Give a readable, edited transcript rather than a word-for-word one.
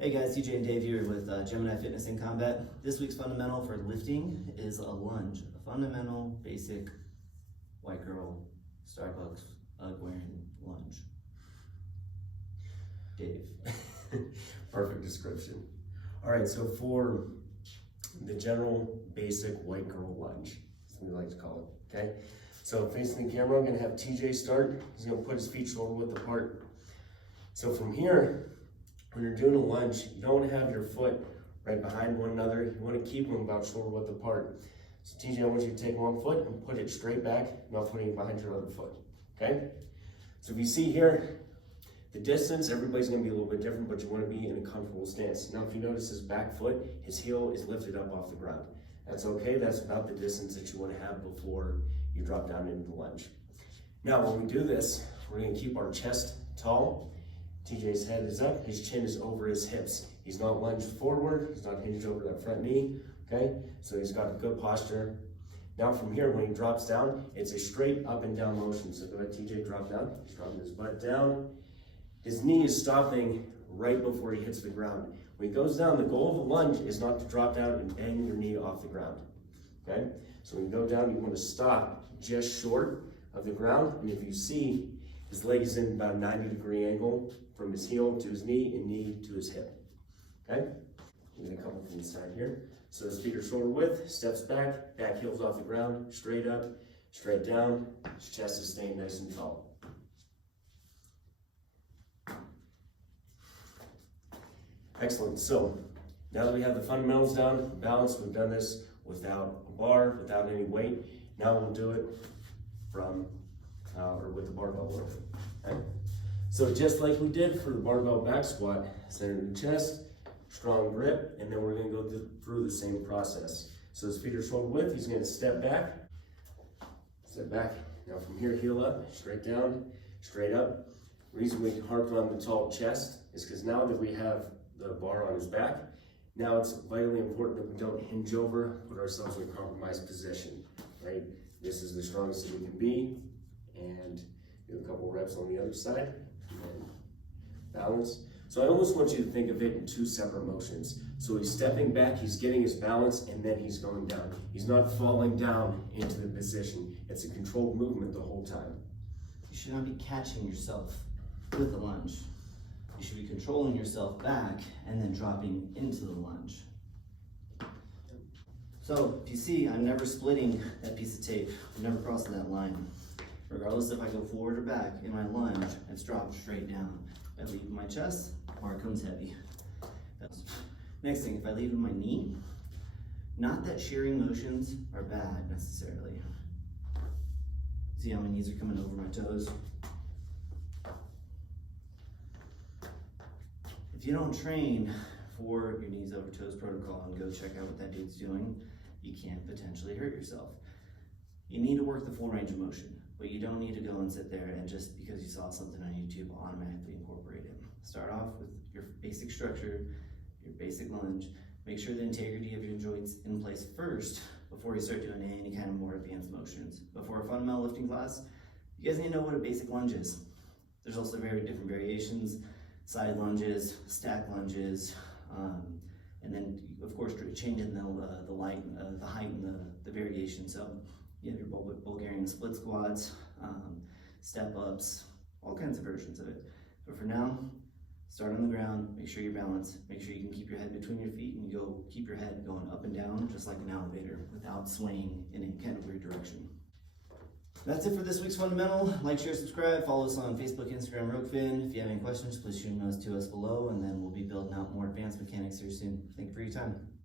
Hey guys, TJ and Dave here with Gemini Fitness and Combat. This week's fundamental for lifting is a lunge, a fundamental, basic, white girl, Starbucks, wearing lunge. Dave. Perfect description. All right, so for the general basic white girl lunge, as we like to call it, okay? So facing the camera, I'm gonna have TJ start. He's gonna put his feet shoulder width apart. So from here, when you're doing a lunge, you don't want to have your foot right behind one another. You want to keep them about shoulder width apart. So TJ, I want you to take one foot and put it straight back, not putting it behind your other foot, okay? So if you see here, the distance, everybody's going to be a little bit different, but you want to be in a comfortable stance. Now, if you notice his back foot, his heel is lifted up off the ground. That's okay. That's about the distance that you want to have before you drop down into the lunge. Now, when we do this, we're going to keep our chest tall. TJ's head is up, his chin is over his hips. He's not lunged forward, he's not hinged over that front knee, okay? So he's got a good posture. Now from here, when he drops down, it's a straight up and down motion. So go ahead, TJ, drop down. He's dropping his butt down. His knee is stopping right before he hits the ground. When he goes down, the goal of a lunge is not to drop down and bang your knee off the ground, okay? So when you go down, you want to stop just short of the ground. And if you see, his leg is in about a 90-degree angle from his heel to his knee and knee to his hip, okay? We're gonna come from the side here. So his feet are shoulder width, steps back, back heels off the ground, straight up, straight down. His chest is staying nice and tall. Excellent, so now that we have the fundamentals down, balanced, we've done this without a bar, without any weight. Now we'll do it from, or with the barbell work, okay? So just like we did for the barbell back squat, center of the chest, strong grip, and then we're gonna go through the same process. So his feet are shoulder width, he's gonna step back. Now from here, heel up, straight down, straight up. The reason we harped on the tall chest is because now that we have the bar on his back, now it's vitally important that we don't hinge over, put ourselves in a compromised position, right? This is the strongest that we can be, and do a couple reps on the other side. And balance. So I almost want you to think of it in two separate motions. So he's stepping back, he's getting his balance, and then he's going down. He's not falling down into the position. It's a controlled movement the whole time. You should not be catching yourself with a lunge. You should be controlling yourself back and then dropping into the lunge. So if you see, I'm never splitting that piece of tape. I'm never crossing that line. Regardless if I go forward or back, in my lunge, it's dropped straight down. If I leave with my chest, or it comes heavy. Next thing, if I leave with my knee, not that shearing motions are bad necessarily. See how my knees are coming over my toes? If you don't train for your knees over toes protocol and go check out what that dude's doing, you can potentially hurt yourself. You need to work the full range of motion. But you don't need to go and sit there and just because you saw something on YouTube automatically incorporate it. Start off with your basic structure, your basic lunge. Make sure the integrity of your joints in place first before you start doing any kind of more advanced motions. Before a fundamental lifting class, you guys need to know what a basic lunge is. There's also very different variations, side lunges, stack lunges, and then of course changing the height and the variation. So you have your Bulgarian split squats, step ups, all kinds of versions of it. But for now, start on the ground, make sure you're balanced, make sure you can keep your head between your feet and keep your head going up and down just like an elevator without swaying in any kind of weird direction. That's it for this week's fundamental. Like, share, subscribe, follow us on Facebook, Instagram, Rokefin. If you have any questions, please shoot those to us below, and then we'll be building out more advanced mechanics here soon. Thank you for your time.